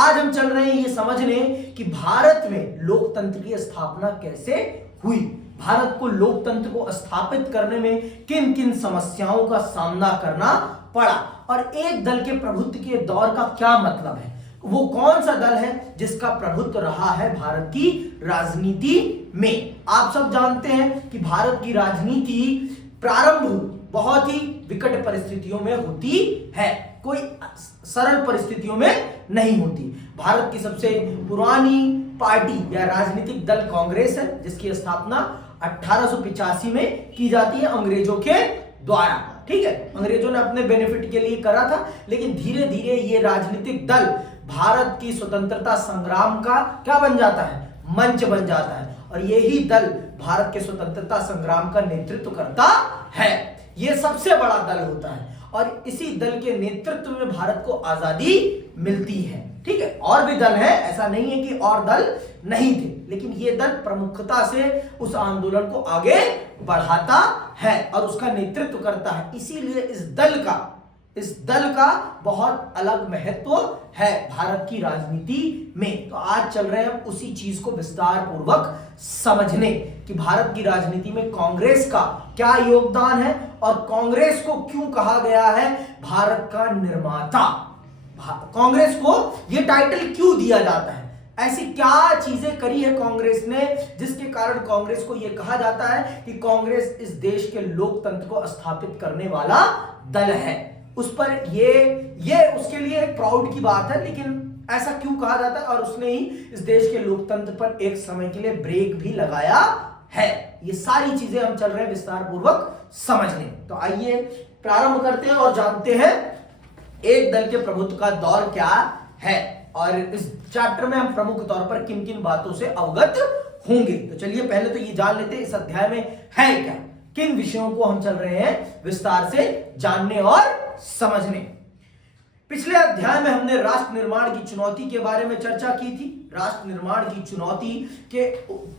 आज हम चल रहे हैं ये समझने कि भारत में लोकतंत्र की स्थापना कैसे हुई, भारत को लोकतंत्र को स्थापित करने में किन किन समस्याओं का सामना करना पड़ा और एक दल के प्रभुत्व के दौर का क्या मतलब है। वो कौन सा दल है जिसका प्रभुत्व रहा है भारत की राजनीति में। आप सब जानते हैं कि भारत की राजनीति प्रारंभ बहुत ही विकट परिस्थितियों में होती है, कोई सरल परिस्थितियों में नहीं होती। भारत की सबसे पुरानी पार्टी या राजनीतिक दल कांग्रेस है, जिसकी स्थापना 1885 में की जाती है अंग्रेजों के द्वारा। ठीक है, अंग्रेजों ने अपने बेनिफिट के लिए करा था, लेकिन धीरे धीरे ये राजनीतिक दल भारत की स्वतंत्रता संग्राम का क्या बन जाता है, मंच बन जाता है और यही दल भारत के स्वतंत्रता संग्राम का नेतृत्व करता है। यह सबसे बड़ा दल होता है और इसी दल के नेतृत्व में भारत को आजादी मिलती है। ठीक है, और भी दल है, ऐसा नहीं है कि और दल नहीं थे, लेकिन यह दल प्रमुखता से उस आंदोलन को आगे बढ़ाता है और उसका नेतृत्व करता है। इसीलिए इस दल का बहुत अलग महत्व है भारत की राजनीति में। तो आज चल रहे हैं उसी चीज को विस्तार पूर्वक समझने कि भारत की राजनीति में कांग्रेस का क्या योगदान है और कांग्रेस को क्यों कहा गया है भारत का निर्माता। कांग्रेस को यह टाइटल क्यों दिया जाता है, ऐसी क्या चीजें करी है कांग्रेस ने जिसके कारण कांग्रेस को यह कहा जाता है कि कांग्रेस इस देश के लोकतंत्र को स्थापित करने वाला दल है। उस पर ये उसके लिए एक प्राउड की बात है, लेकिन ऐसा क्यों कहा जाता है और उसने ही इस देश के लोकतंत्र पर एक समय के लिए ब्रेक भी लगाया है। ये सारी चीजें हम चल रहे हैं विस्तार पूर्वक समझने। तो आइए प्रारंभ करते हैं और जानते हैं एक दल के प्रभुत्व का दौर क्या है और इस चैप्टर में हम प्रमुख तौर पर किन किन बातों से अवगत होंगे। तो चलिए पहले तो ये जान लेते हैं इस अध्याय में है क्या, किन विषयों को हम चल रहे हैं विस्तार से जानने और समझने। पिछले अध्याय में हमने राष्ट्र निर्माण की चुनौती के बारे में चर्चा की थी। राष्ट्र निर्माण की चुनौती के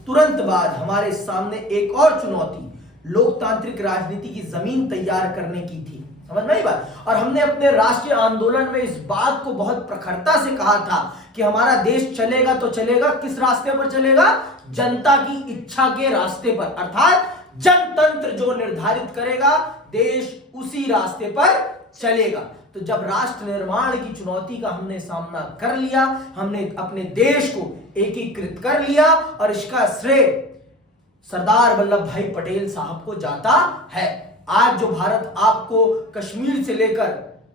तुरंत बाद हमारे सामने एक और चुनौती लोकतांत्रिक राजनीति की जमीन तैयार करने की थी। समझ में आई बात। और हमने अपने राष्ट्रीय आंदोलन में इस बात को बहुत प्रखरता से कहा था कि हमारा देश चलेगा तो चलेगा, किस रास्ते पर चलेगा, जनता की इच्छा के रास्ते पर, अर्थात जनतंत्र जो निर्धारित करेगा देश उसी रास्ते पर चलेगा। तो जब राष्ट्र निर्माण की चुनौती का हमने सामना कर लिया, हमने अपने देश को एकीकृत कर लिया और इसका श्रेय सरदार वल्लभ भाई पटेल साहब को जाता है। आज जो भारत आपको कश्मीर से लेकर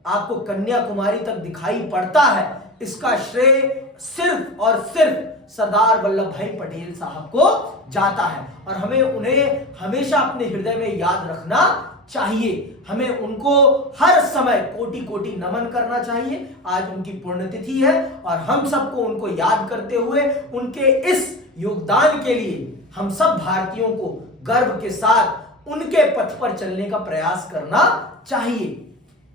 आपको कन्याकुमारी तक दिखाई पड़ता है, इसका श्रेय सिर्फ और सिर्फ सरदार वल्लभ भाई पटेल साहब को जाता है और हमें उन्हें हमेशा अपने हृदय में याद रखना चाहिए। हमें उनको हर समय कोटि कोटि नमन करना चाहिए। आज उनकी पुण्यतिथि है और हम सबको उनको याद करते हुए उनके इस योगदान के लिए हम सब भारतीयों को गर्व के साथ उनके पथ पर चलने का प्रयास करना चाहिए।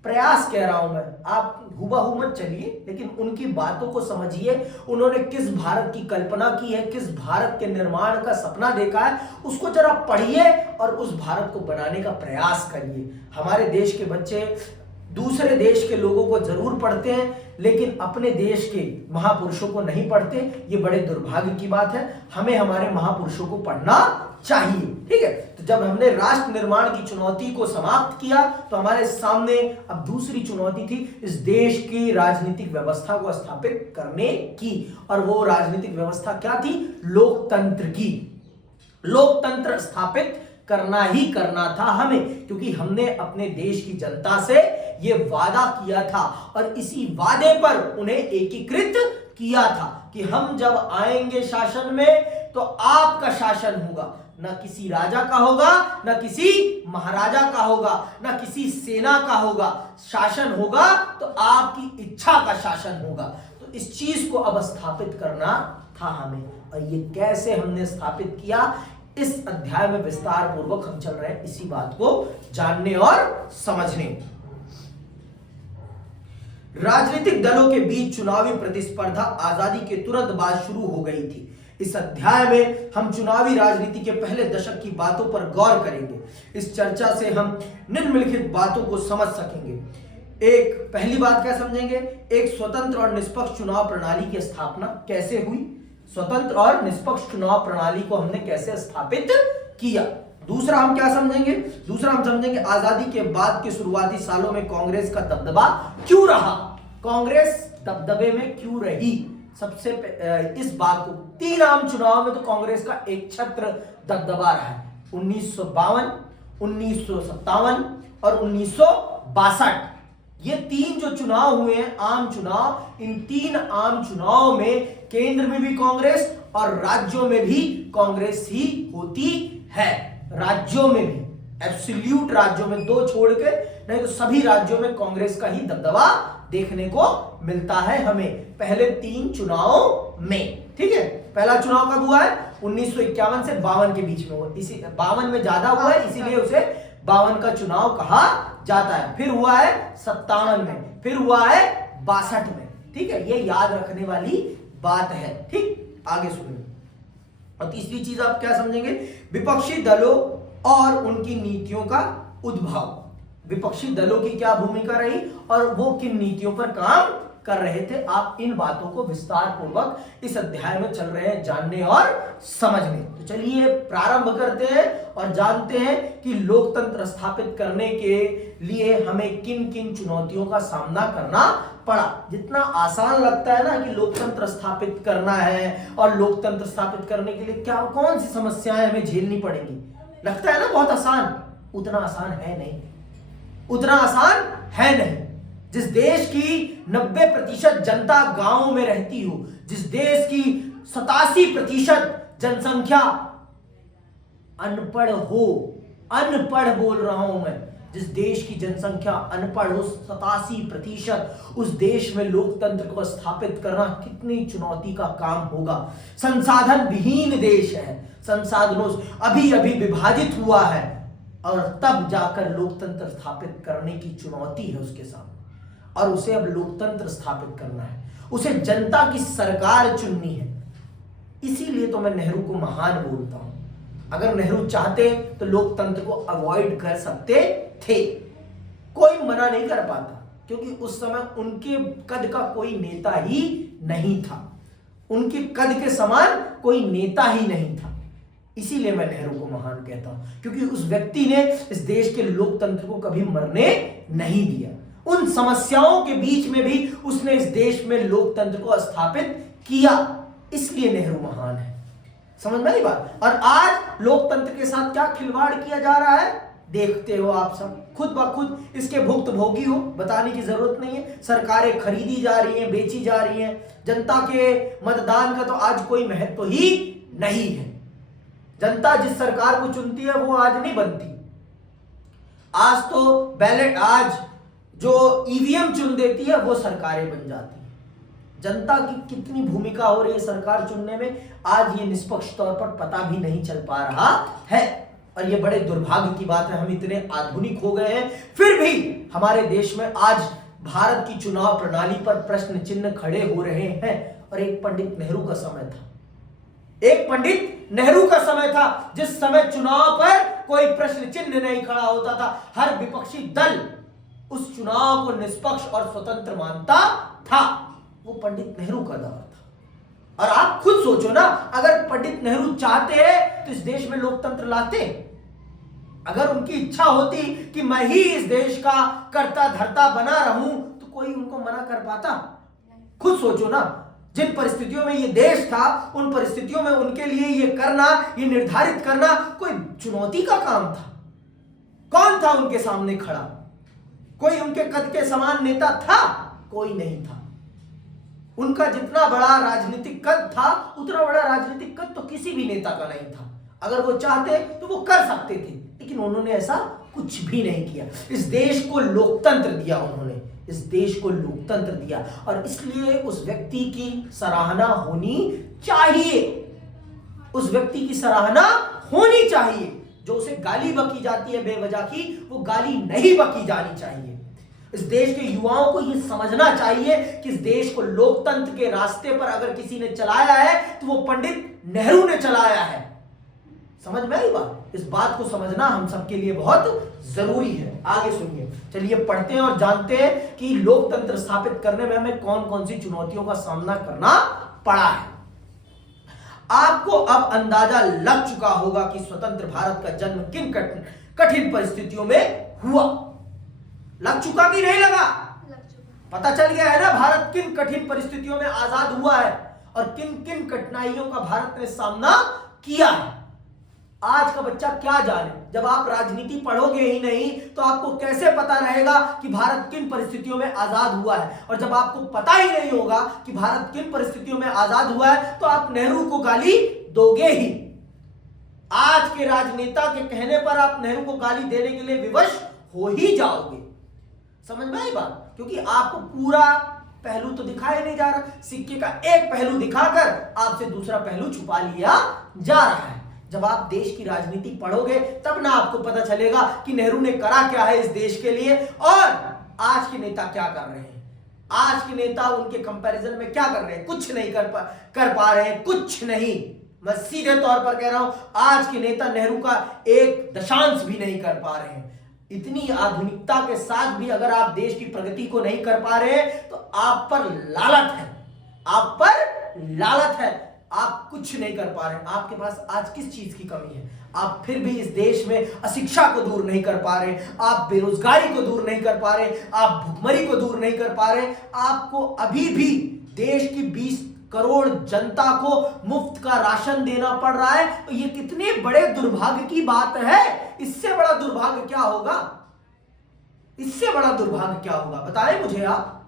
प्रयास कह रहा हूं मैं, आप हुबहू मत चलिए, लेकिन उनकी बातों को समझिए। उन्होंने किस भारत की कल्पना की है, किस भारत के निर्माण का सपना देखा है, उसको जरा पढ़िए और उस भारत को बनाने का प्रयास करिए। हमारे देश के बच्चे दूसरे देश के लोगों को जरूर पढ़ते हैं, लेकिन अपने देश के महापुरुषों को नहीं पढ़ते। ये बड़े दुर्भाग्य की बात है। हमें हमारे महापुरुषों को पढ़ना चाहिए। ठीक है, तो जब हमने राष्ट्र निर्माण की चुनौती को समाप्त किया तो हमारे सामने अब दूसरी चुनौती थी इस देश की राजनीतिक व्यवस्था को स्थापित करने की। और वो राजनीतिक व्यवस्था क्या थी, लोकतंत्र की। लोकतंत्र स्थापित करना ही करना था हमें, क्योंकि हमने अपने देश की जनता से ये वादा किया था और इसी वादे पर उन्हें एकीकृत किया था कि हम जब आएंगे शासन में तो आपका शासन होगा, ना किसी राजा का होगा, ना किसी महाराजा का होगा, ना किसी सेना का होगा। शासन होगा तो आपकी इच्छा का शासन होगा। तो इस चीज को अब स्थापित करना था हमें, और ये कैसे हमने स्थापित किया इस अध्याय में विस्तार पूर्वक हम चल रहे हैं इसी बात को जानने और समझने। राजनीतिक दलों के बीच चुनावी प्रतिस्पर्धा आजादी के तुरंत बाद शुरू हो गई थी। इस अध्याय में हम चुनावी राजनीति के पहले दशक की बातों पर गौर करेंगे। इस चर्चा से हम निम्नलिखित बातों को समझ सकेंगे। एक पहली बात क्या समझेंगे, एक स्वतंत्र और निष्पक्ष चुनाव प्रणाली की स्थापना कैसे हुई, स्वतंत्र और निष्पक्ष चुनाव प्रणाली को हमने कैसे स्थापित किया। दूसरा हम क्या समझेंगे, दूसरा हम समझेंगे आजादी के बाद के शुरुआती सालों में कांग्रेस का दबदबा क्यों रहा, कांग्रेस दबदबे में क्यों रही। सबसे इस बात को 3 आम चुनाव में तो कांग्रेस का एक छत्र दबदबा रहा है, 1952, 1957 और 1962। ये 3 जो चुनाव हुए हैं आम चुनाव, इन 3 आम चुनाव में केंद्र में भी कांग्रेस और राज्यों में भी कांग्रेस ही होती है। राज्यों में भी, एब्सोल्यूट राज्यों में 2 छोड़ के, नहीं तो सभी राज्यों में कांग्रेस का ही दबदबा देखने को मिलता है हमें पहले 3 चुनाव में। ठीक है, पहला चुनाव कब हुआ है, 1951 से 52 के बीच में हुआ, इसी 52 में ज्यादा हुआ है इसीलिए उसे 52 का चुनाव कहा जाता है। फिर हुआ है 57 में, फिर हुआ है 62 में। ठीक है, ये याद रखने वाली बात है। ठीक, आगे सुनिए। और तीसरी चीज आप क्या समझेंगे, विपक्षी दलों और उनकी नीतियों का उद्भव, विपक्षी दलों की क्या भूमिका रही और वो किन नीतियों पर काम कर रहे थे। आप इन बातों को विस्तार पूर्वक इस अध्याय में चल रहे हैं जानने और समझने। तो चलिए प्रारंभ करते हैं और जानते हैं कि लोकतंत्र स्थापित करने के लिए हमें किन किन चुनौतियों का सामना करना पड़ा। जितना आसान लगता है ना कि लोकतंत्र स्थापित करना है और लोकतंत्र स्थापित करने के लिए क्या कौन सी समस्याएं हमें झेलनी पड़ेंगी, लगता है ना बहुत आसान, उतना आसान है नहीं, उतना आसान है नहीं। जिस देश की 90% जनता गांवों में रहती हो, जिस देश की 87% जनसंख्या अनपढ़ हो, अनपढ़ बोल रहा हूं मैं, जिस देश की जनसंख्या अनपढ़ हो 87%, उस देश में लोकतंत्र को स्थापित करना कितनी चुनौती का काम होगा। संसाधन विहीन देश है, संसाधनों अभी अभी विभाजित हुआ है और तब जाकर लोकतंत्र स्थापित करने की चुनौती है उसके सामने। और उसे अब लोकतंत्र स्थापित करना है, उसे जनता की सरकार चुननी है। इसीलिए तो मैं नेहरू को महान बोलता हूं। अगर नेहरू चाहते तो लोकतंत्र को अवॉइड कर सकते थे, कोई मना नहीं कर पाता, क्योंकि उस समय उनके कद का कोई नेता ही नहीं था, उनके कद के समान कोई नेता ही नहीं था। इसीलिए मैं नेहरू को महान कहता हूं, क्योंकि उस व्यक्ति ने इस देश के लोकतंत्र को कभी मरने नहीं दिया। उन समस्याओं के बीच में भी उसने इस देश में लोकतंत्र को स्थापित किया, इसलिए नेहरू महान है। समझ में आई बात। और आज लोकतंत्र के साथ क्या खिलवाड़ किया जा रहा है देखते हो आप सब, खुद ब खुद इसके भुक्तभोगी हो, बताने की जरूरत नहीं है। सरकारें खरीदी जा रही हैं, बेची जा रही हैं, जनता के मतदान का तो आज कोई महत्व ही नहीं है। जनता जिस सरकार को चुनती है वो आज नहीं बनती, आज तो बैलेट, आज जो ईवीएम चुन देती है वो सरकारें बन जाती हैं। जनता की कितनी भूमिका हो रही है सरकार चुनने में, आज ये निष्पक्ष तौर पर पता भी नहीं चल पा रहा है। और ये बड़े दुर्भाग्य की बात है, हम इतने आधुनिक हो गए हैं, फिर भी हमारे देश में आज भारत की चुनाव प्रणाली पर प्रश्न चिन्ह खड़े हो रहे हैं। और एक पंडित नेहरू का समय था, एक पंडित नेहरू का समय था जिस समय चुनाव पर कोई प्रश्न चिन्ह नहीं खड़ा होता था। हर विपक्षी दल उस चुनाव को निष्पक्ष और स्वतंत्र मानता था। वो पंडित नेहरू का दौर था। और आप खुद सोचो ना, अगर पंडित नेहरू चाहते हैं तो इस देश में लोकतंत्र लाते। अगर उनकी इच्छा होती कि मैं ही इस देश का कर्ता धर्ता बना रहूं तो कोई उनको मना कर पाता? खुद सोचो ना, जिन परिस्थितियों में ये देश था उन परिस्थितियों में उनके लिए ये करना, ये निर्धारित करना कोई चुनौती का काम था। कौन था उनके सामने खड़ा? कोई उनके कद के समान नेता था? कोई नहीं था। उनका जितना बड़ा राजनीतिक कद था उतना बड़ा राजनीतिक कद तो किसी भी नेता का नहीं था। अगर वो चाहते तो वो कर सकते थे, लेकिन उन्होंने ऐसा कुछ भी नहीं किया। इस देश को लोकतंत्र दिया उन्होंने, इस देश को लोकतंत्र दिया। और इसलिए उस व्यक्ति की सराहना होनी चाहिए, उस व्यक्ति की सराहना होनी चाहिए। जो उसे गाली बकी जाती है बेवजह की, वो गाली नहीं बकी जानी चाहिए। इस देश के युवाओं को यह समझना चाहिए कि इस देश को लोकतंत्र के रास्ते पर अगर किसी ने चलाया है तो वो पंडित नेहरू ने चलाया है। समझ में आई बात? इस बात को समझना हम सबके लिए बहुत जरूरी है। आगे सुनिए, चलिए पढ़ते हैं और जानते हैं कि लोकतंत्र स्थापित करने में हमें कौन कौन सी चुनौतियों का सामना करना पड़ा है। आपको अब अंदाजा लग चुका होगा कि स्वतंत्र भारत का जन्म किन कठिन परिस्थितियों में हुआ। लग चुका कि नहीं लगा? पता चल गया है ना भारत किन कठिन परिस्थितियों में आजाद हुआ है और किन किन कठिनाइयों का भारत ने सामना किया है। आज का बच्चा क्या जाने, जब आप राजनीति पढ़ोगे ही नहीं तो आपको कैसे पता रहेगा कि भारत किन परिस्थितियों में आजाद हुआ है। और जब आपको पता ही नहीं होगा कि भारत किन परिस्थितियों में आजाद हुआ है तो आप नेहरू को गाली दोगे ही। आज के राजनेता के कहने पर आप नेहरू को गाली देने के लिए विवश हो ही जाओगे। समझ में आई बात? क्योंकि आपको पूरा पहलू तो दिखाया नहीं जा रहा, सिक्के का एक पहलू दिखाकर आपसे दूसरा पहलू छुपा लिया जा रहा है। जब आप देश की राजनीति पढ़ोगे तब ना आपको पता चलेगा कि नेहरू ने करा क्या है इस देश के लिए और आज के नेता क्या कर रहे हैं। आज के नेता उनके कंपैरिजन में क्या कर रहे हैं? कुछ नहीं कर पा रहे हैं, कुछ नहीं। मैं सीधे तौर पर कह रहा हूं, आज के नेता नेहरू का एक दशांश भी नहीं कर पा रहे हैं। इतनी आधुनिकता के साथ भी अगर आप देश की प्रगति को नहीं कर पा रहे हैं तो आप पर लालच है, आप पर लालच है। आप कुछ नहीं कर पा रहे हैं। आपके पास आज किस चीज की कमी है? आप फिर भी इस देश में अशिक्षा को दूर नहीं कर पा रहे, आप बेरोजगारी को दूर नहीं कर पा रहे, आप भुखमरी को दूर नहीं कर पा रहे। आपको अभी भी देश की 20 करोड़ जनता को मुफ्त का राशन देना पड़ रहा है। तो ये कितने बड़े दुर्भाग्य की बात है। इससे बड़ा दुर्भाग्य क्या होगा? इससे बड़ा दुर्भाग्य क्या होगा बताएं मुझे आप।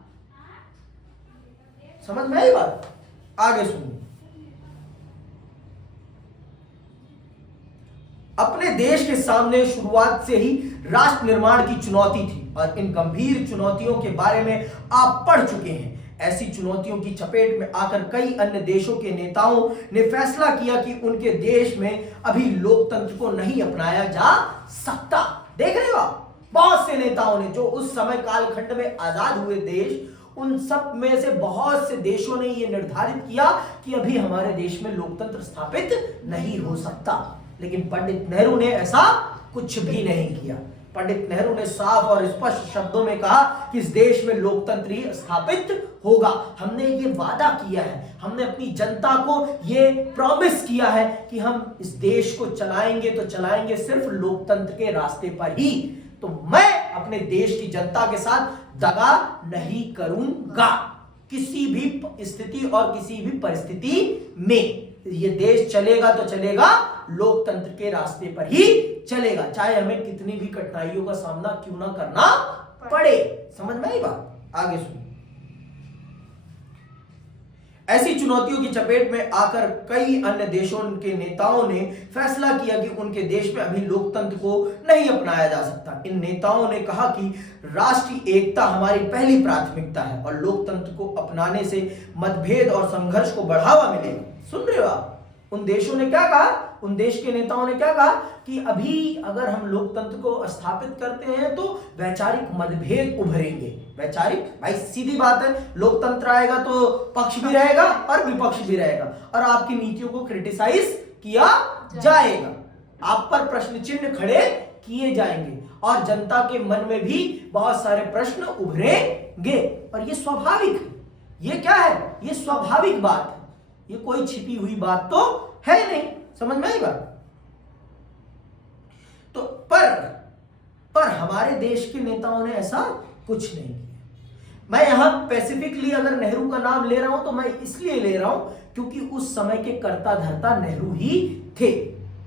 समझ में आई बात? आगे सुनिए। अपने देश के सामने शुरुआत से ही राष्ट्र निर्माण की चुनौती थी और इन गंभीर चुनौतियों के बारे में आप पढ़ चुके हैं। ऐसी चुनौतियों की चपेट में आकर कई अन्य देशों के नेताओं ने फैसला किया कि उनके देश में अभी लोकतंत्र को नहीं अपनाया जा सकता। देख रहे हो आप, बहुत से नेताओं ने जो उस समय कालखंड में आजाद हुए देश, उन सब में से बहुत से देशों ने यह निर्धारित किया कि अभी हमारे देश में लोकतंत्र स्थापित नहीं हो सकता। लेकिन पंडित नेहरू ने ऐसा कुछ भी नहीं किया। पंडित नेहरू ने साफ और स्पष्ट शब्दों में कहा कि इस देश में लोकतंत्र ही स्थापित होगा। हमने ये वादा किया है, हमने अपनी जनता को ये प्रॉमिस किया है कि हम इस देश को चलाएंगे तो चलाएंगे सिर्फ लोकतंत्र के रास्ते पर ही। तो मैं अपने देश की जनता के साथ दगा नहीं करूंगा किसी भी स्थिति और किसी भी परिस्थिति में। ये देश चलेगा तो चलेगा लोकतंत्र के रास्ते पर ही चलेगा, चाहे हमें कितनी भी कठिनाइयों का सामना क्यों ना करना पड़े। समझ में आई बात? आगे सुनिए। ऐसी चुनौतियों की चपेट में आकर कई अन्य देशों के नेताओं ने फैसला किया कि उनके देश में अभी लोकतंत्र को नहीं अपनाया जा सकता। इन नेताओं ने कहा कि राष्ट्रीय एकता हमारी पहली प्राथमिकता है और लोकतंत्र को अपनाने से मतभेद और संघर्ष को बढ़ावा मिलेगा। सुन रहे हो आप? उन देशों ने क्या कहा? उन देश के नेताओं ने क्या कहा कि अभी अगर हम लोकतंत्र को स्थापित करते हैं तो वैचारिक मतभेद उभरेंगे। वैचारिक, भाई सीधी बात है, लोकतंत्र आएगा तो पक्ष भी रहेगा और विपक्ष भी रहेगा और आपकी नीतियों को क्रिटिसाइज किया जाएगा, आप पर प्रश्न चिन्ह खड़े किए जाएंगे और जनता के मन में भी बहुत सारे प्रश्न उभरेंगे। और ये स्वाभाविक है। ये क्या है? ये स्वाभाविक बात है, ये कोई छिपी हुई बात तो है नहीं। समझ में आई बात? तो पर हमारे देश के नेताओं ने ऐसा कुछ नहीं किया। मैं यहां स्पेसिफिकली अगर नेहरू का नाम ले रहा हूं तो मैं इसलिए ले रहा हूं क्योंकि उस समय के कर्ता धर्ता नेहरू ही थे।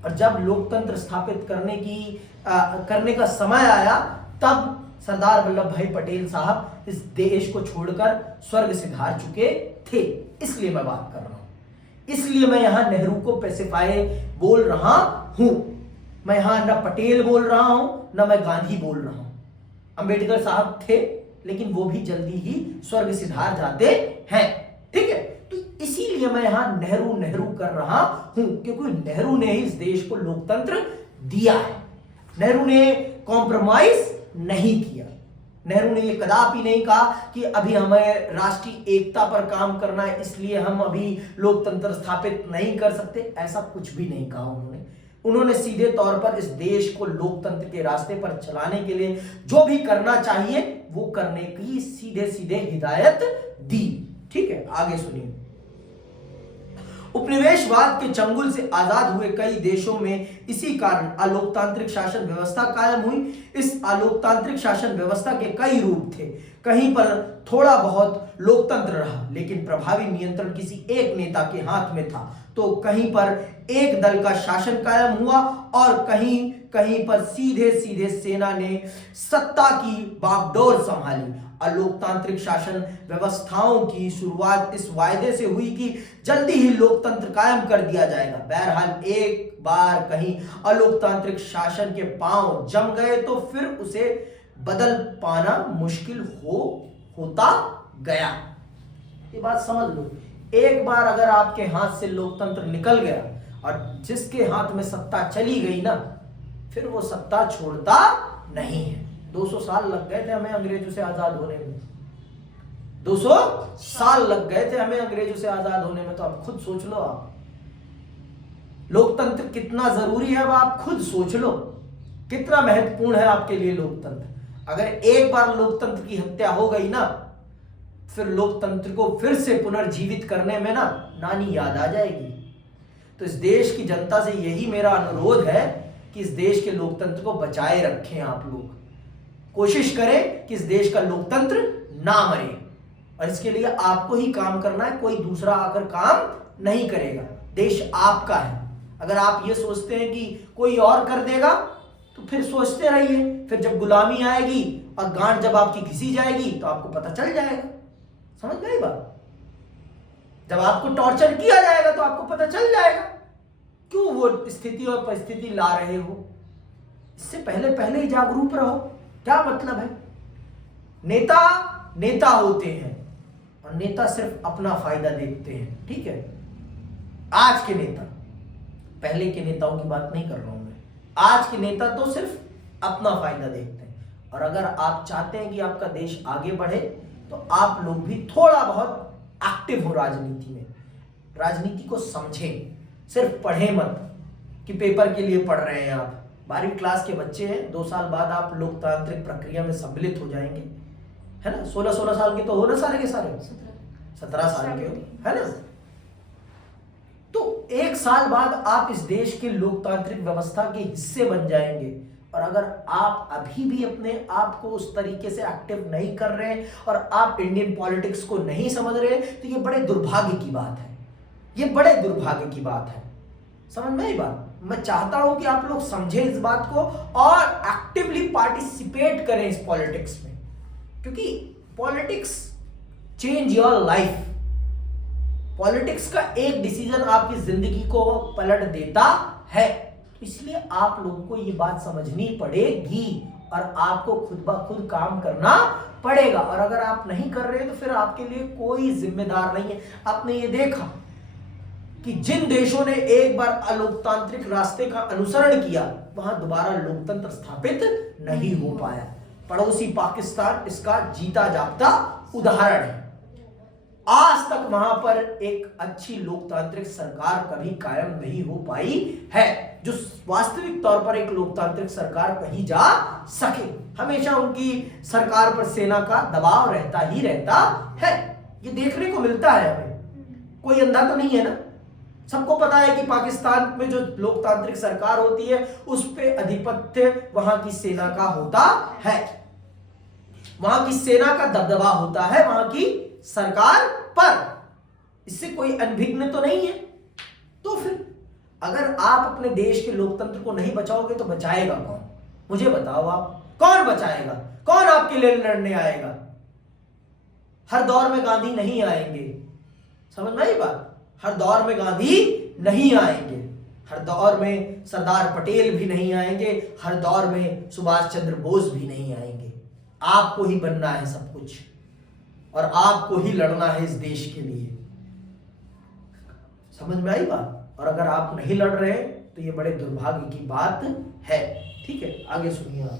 और जब लोकतंत्र स्थापित करने का समय आया तब सरदार वल्लभ भाई पटेल साहब इस देश को छोड़कर स्वर्ग सिधार चुके थे। इसलिए मैं बात कर रहा हूं, इसलिए मैं यहां नेहरू को स्पेसिफाई बोल रहा हूं। मैं यहां ना पटेल बोल रहा हूं ना मैं गांधी बोल रहा हूं। अंबेडकर साहब थे लेकिन वो भी जल्दी ही स्वर्ग सिधार जाते हैं। ठीक है, तो इसीलिए मैं यहां नेहरू नेहरू कर रहा हूं क्योंकि नेहरू ने इस देश को लोकतंत्र दिया है। नेहरू ने कॉम्प्रोमाइज नहीं किया। नेहरू ने यह कदापि नहीं कहा कि अभी हमें राष्ट्रीय एकता पर काम करना है इसलिए हम अभी लोकतंत्र स्थापित नहीं कर सकते। ऐसा कुछ भी नहीं कहा उन्होंने। उन्होंने सीधे तौर पर इस देश को लोकतंत्र के रास्ते पर चलाने के लिए जो भी करना चाहिए वो करने की सीधे सीधे हिदायत दी। ठीक है, आगे सुनिए। उपनिवेशवाद के चंगुल से आजाद हुए कई देशों में इसी कारण अलोकतांत्रिक शासन व्यवस्था कायम हुई। इस अलोकतांत्रिक शासन व्यवस्था के कई रूप थे। कहीं पर थोड़ा बहुत लोकतंत्र रहा लेकिन प्रभावी नियंत्रण किसी एक नेता के हाथ में था, तो कहीं पर एक दल का शासन कायम हुआ और कहीं कहीं पर सीधे सीधे सेना ने सत्ता की बागडोर संभाली। अलोकतांत्रिक शासन व्यवस्थाओं की शुरुआत इस वायदे से हुई कि जल्दी ही लोकतंत्र कायम कर दिया जाएगा। बहरहाल एक बार कहीं अलोकतांत्रिक शासन के पांव जम गए तो फिर उसे बदल पाना मुश्किल होता गया। ये बात समझ लो, एक बार अगर आपके हाथ से लोकतंत्र निकल गया और जिसके हाथ में सत्ता चली गई ना, फिर वो सत्ता छोड़ता नहीं है। 200 साल लग गए थे हमें अंग्रेजों से आजाद होने में। 200 साल लग गए थे हमें अंग्रेजों से आजाद होने में, तो आप खुद सोच लो, आप लोकतंत्र कितना जरूरी है अब आप खुद सोच लो, कितना महत्वपूर्ण है आपके लिए लोकतंत्र। अगर एक बार लोकतंत्र की हत्या हो गई ना, फिर लोकतंत्र को फिर से पुनर्जीवित करने में ना नानी याद आ जाएगी। तो इस देश की जनता से यही मेरा अनुरोध है कि इस देश के लोकतंत्र को बचाए रखें। आप लोग कोशिश करें कि इस देश का लोकतंत्र ना मरे, और इसके लिए आपको ही काम करना है, कोई दूसरा आकर काम नहीं करेगा। देश आपका है। अगर आप ये सोचते हैं कि कोई और कर देगा तो फिर सोचते रहिए, फिर जब गुलामी आएगी और गांठ जब आपकी घिसी जाएगी तो आपको पता चल जाएगा। समझ गई बात? जब आपको टॉर्चर किया जाएगा तो आपको पता चल जाएगा क्यों वो स्थिति और परिस्थिति ला रहे हो। इससे पहले पहले ही जागरूक रहो। क्या मतलब है? नेता नेता होते हैं और नेता सिर्फ अपना फायदा देखते हैं। ठीक है, आज के नेता, पहले के नेताओं की बात नहीं कर रहा हूं मैं। आज के नेता तो सिर्फ अपना फायदा देखते हैं। और अगर आप चाहते हैं कि आपका देश आगे बढ़े तो आप लोग भी थोड़ा बहुत एक्टिव हो राजनीति में। राजनीति को समझें, सिर्फ पढ़े मत कि पेपर के लिए पढ़ रहे हैं आप। 12वीं क्लास के बच्चे हैं, 2 साल बाद आप लोकतांत्रिक प्रक्रिया में सम्मिलित हो जाएंगे, है ना। 16-16 साल के तो हो ना सारे के सारे, 17 साल के हो, है ना। तो 1 साल बाद आप इस देश के लोकतांत्रिक व्यवस्था के हिस्से बन जाएंगे। और अगर आप अभी भी अपने आप को उस तरीके से एक्टिव नहीं कर रहे और आप इंडियन पॉलिटिक्स को नहीं समझ रहे, तो ये बड़े दुर्भाग्य की बात है। ये बड़े दुर्भाग्य की बात है। समझ में आई बात? मैं चाहता हूं कि आप लोग समझें इस बात को और एक्टिवली पार्टिसिपेट करें इस पॉलिटिक्स में, क्योंकि politics change your life. Politics का एक डिसीजन आपकी जिंदगी को पलट देता है। तो इसलिए आप लोगों को ये बात समझनी पड़ेगी और आपको खुद ब खुद काम करना पड़ेगा। और अगर आप नहीं कर रहे तो फिर आपके लिए कोई जिम्मेदार नहीं है। आपने ये देखा कि जिन देशों ने एक बार अलोकतांत्रिक रास्ते का अनुसरण किया, वहां दोबारा लोकतंत्र स्थापित नहीं हो पाया। पड़ोसी पाकिस्तान इसका जीता जागता उदाहरण है। आज तक वहां पर एक अच्छी लोकतांत्रिक सरकार कभी कायम नहीं हो पाई है, जो वास्तविक तौर पर एक लोकतांत्रिक सरकार कही जा सके। हमेशा उनकी सरकार पर सेना का दबाव रहता ही रहता है। ये देखने को मिलता है हमें, कोई अंधा तो नहीं है ना। सबको पता है कि पाकिस्तान में जो लोकतांत्रिक सरकार होती है उस पे आधिपत्य वहां की सेना का होता है, वहां की सेना का दबदबा होता है वहां की सरकार पर। इससे कोई अनभिज्ञ तो नहीं है। तो फिर अगर आप अपने देश के लोकतंत्र को नहीं बचाओगे तो बचाएगा कौन? मुझे बताओ, आप कौन बचाएगा? कौन आपके लिए लड़ने आएगा? हर दौर में गांधी नहीं आएंगे। समझ में आई बात? हर दौर में गांधी नहीं आएंगे, हर दौर में सरदार पटेल भी नहीं आएंगे, हर दौर में सुभाष चंद्र बोस भी नहीं आएंगे। आपको ही बनना है सब कुछ और आपको ही लड़ना है इस देश के लिए। समझ में आई बात? और अगर आप नहीं लड़ रहे तो ये बड़े दुर्भाग्य की बात है। ठीक है, आगे सुनिए आप।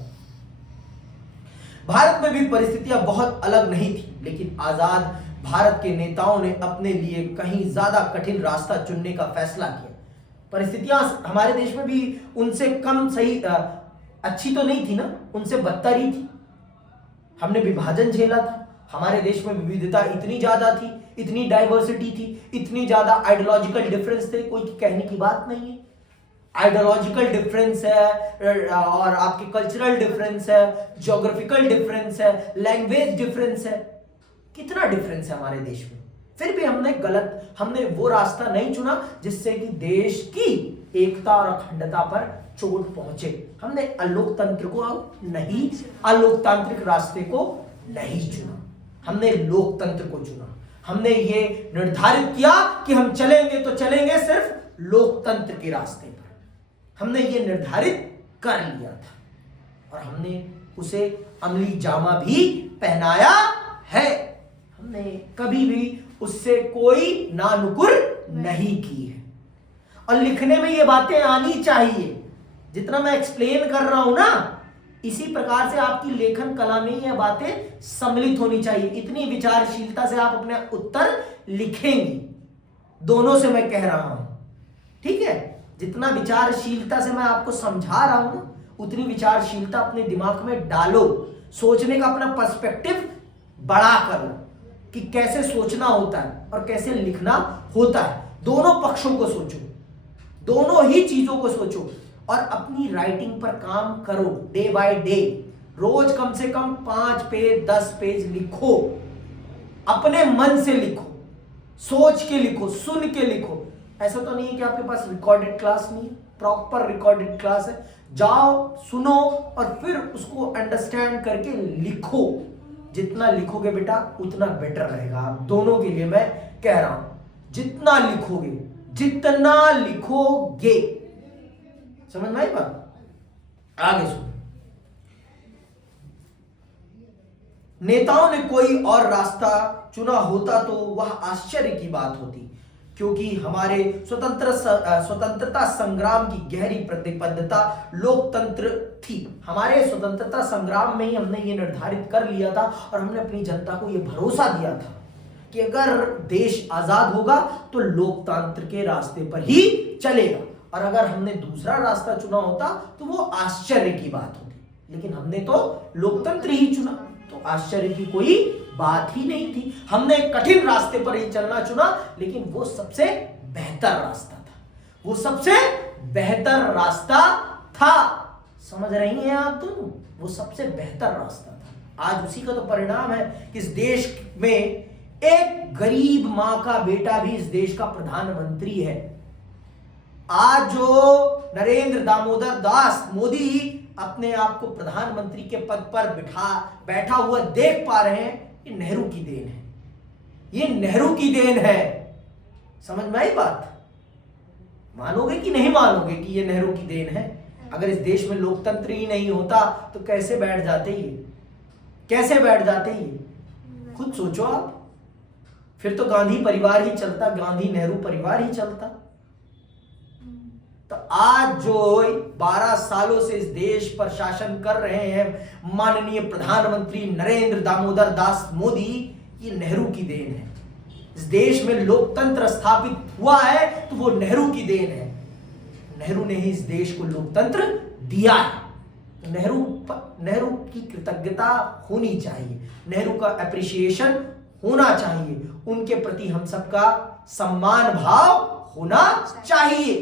भारत में भी परिस्थितियां बहुत अलग नहीं थी, लेकिन आजाद भारत के नेताओं ने अपने लिए कहीं ज्यादा कठिन रास्ता चुनने का फैसला किया। परिस्थितियां हमारे देश में भी उनसे कम सही अच्छी तो नहीं थी ना, उनसे बदतर ही थी। हमने विभाजन झेला था, हमारे देश में विविधता इतनी ज्यादा थी, इतनी डाइवर्सिटी थी, इतनी ज्यादा आइडियोलॉजिकल डिफरेंस थे, कोई कहने की बात नहीं है। आइडियोलॉजिकल डिफरेंस है और आपके कल्चरल डिफरेंस है, ज्योग्राफिकल डिफरेंस है, लैंग्वेज डिफरेंस है, कितना डिफरेंस है हमारे देश में। फिर भी हमने वो रास्ता नहीं चुना जिससे कि देश की एकता और अखंडता पर चोट पहुंचे। हमने अलोकतांत्रिक रास्ते को नहीं चुना, हमने लोकतंत्र को चुना। हमने ये निर्धारित किया कि हम चलेंगे तो चलेंगे सिर्फ लोकतंत्र के रास्ते पर, हमने ये निर्धारित कर लिया था और हमने उसे अमली जामा भी पहनाया है। हमने कभी भी उससे कोई नानुकुर नहीं की है और लिखने में ये बातें आनी चाहिए। जितना मैं एक्सप्लेन कर रहा हूं ना, इसी प्रकार से आपकी लेखन कला में यह बातें सम्मिलित होनी चाहिए। इतनी विचारशीलता से आप अपने उत्तर लिखेंगे, दोनों से मैं कह रहा हूं, ठीक है। जितना विचारशीलता से मैं आपको समझा रहा हूं ना, उतनी विचारशीलता अपने दिमाग में डालो, सोचने का अपना पर्सपेक्टिव बड़ा करो कि कैसे सोचना होता है और कैसे लिखना होता है। दोनों पक्षों को सोचो, दोनों ही चीजों को सोचो और अपनी राइटिंग पर काम करो डे बाय डे। रोज कम से कम 5 पेज 10 पेज लिखो, अपने मन से लिखो, सोच के लिखो, सुन के लिखो। ऐसा तो नहीं है कि आपके पास रिकॉर्डेड क्लास नहीं है, प्रॉपर रिकॉर्डेड क्लास है। जाओ, सुनो और फिर उसको अंडरस्टैंड करके लिखो। जितना लिखोगे बेटा उतना बेटर रहेगा। आप दोनों के लिए मैं कह रहा हूं, जितना लिखोगे, जितना लिखोगे, समझ में आई बात? आगे सुनो। नेताओं ने कोई और रास्ता चुना होता तो वह आश्चर्य की बात होती, क्योंकि हमारे स्वतंत्रता संग्राम की गहरी प्रतिबद्धता लोकतंत्र थी। हमारे स्वतंत्रता संग्राम में ही हमने ये निर्धारित कर लिया था और हमने अपनी जनता को ये भरोसा दिया था कि अगर देश आजाद होगा तो लोकतंत्र के रास्ते पर ही चलेगा, और अगर हमने दूसरा रास्ता चुना होता तो वो आश्चर्य की बात होती। लेकिन हमने तो लोकतंत्र ही चुना, तो आश्चर्य की कोई बात ही नहीं थी। हमने कठिन रास्ते पर ही चलना चुना, लेकिन वो सबसे बेहतर रास्ता था, वो सबसे बेहतर रास्ता था। समझ रही हैं आप दोनों? वो सबसे बेहतर रास्ता था। आज उसी का तो परिणाम है कि इस देश में एक गरीब मां का बेटा भी इस देश का प्रधानमंत्री है। आज जो नरेंद्र दामोदर दास मोदी अपने आप को प्रधानमंत्री के पद पर बैठा हुआ देख पा रहे हैं, ये नेहरू की देन है, ये नेहरू की देन है। समझ में आई बात? मानोगे कि नहीं मानोगे कि ये नेहरू की देन है? अगर इस देश में लोकतंत्र ही नहीं होता तो कैसे बैठ जाते ये, कैसे बैठ जाते ये? खुद सोचो आप। फिर तो गांधी परिवार ही चलता, गांधी नेहरू परिवार ही चलता। तो आज जो 12 सालों से इस देश पर शासन कर रहे हैं माननीय प्रधानमंत्री नरेंद्र दामोदर दास मोदी, ये नेहरू की देन है। इस देश में लोकतंत्र स्थापित हुआ है तो वो नेहरू की देन है। नेहरू ने ही इस देश को लोकतंत्र दिया है। तो नेहरू की कृतज्ञता होनी चाहिए, नेहरू का एप्रिसिएशन होना चाहिए, उनके प्रति हम सबका सम्मान भाव होना चाहिए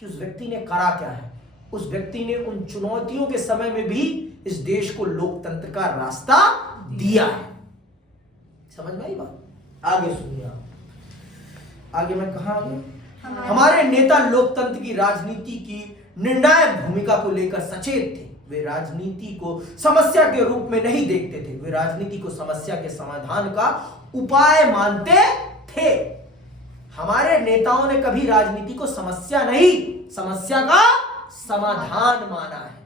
कि उस व्यक्ति ने करा क्या है। उस व्यक्ति ने उन चुनौतियों के समय में भी इस देश को लोकतंत्र का रास्ता दिया है। समझ में आई बात? आगे सुनिए आप। आगे मैं कहां आ गया? हमारे नेता लोकतंत्र की राजनीति की निर्णायक भूमिका को लेकर सचेत थे। वे राजनीति को समस्या के रूप में नहीं देखते थे, वे राजनीति को समस्या के समाधान का उपाय मानते थे। हमारे नेताओं ने कभी राजनीति को समस्या नहीं, समस्या का समाधान माना है।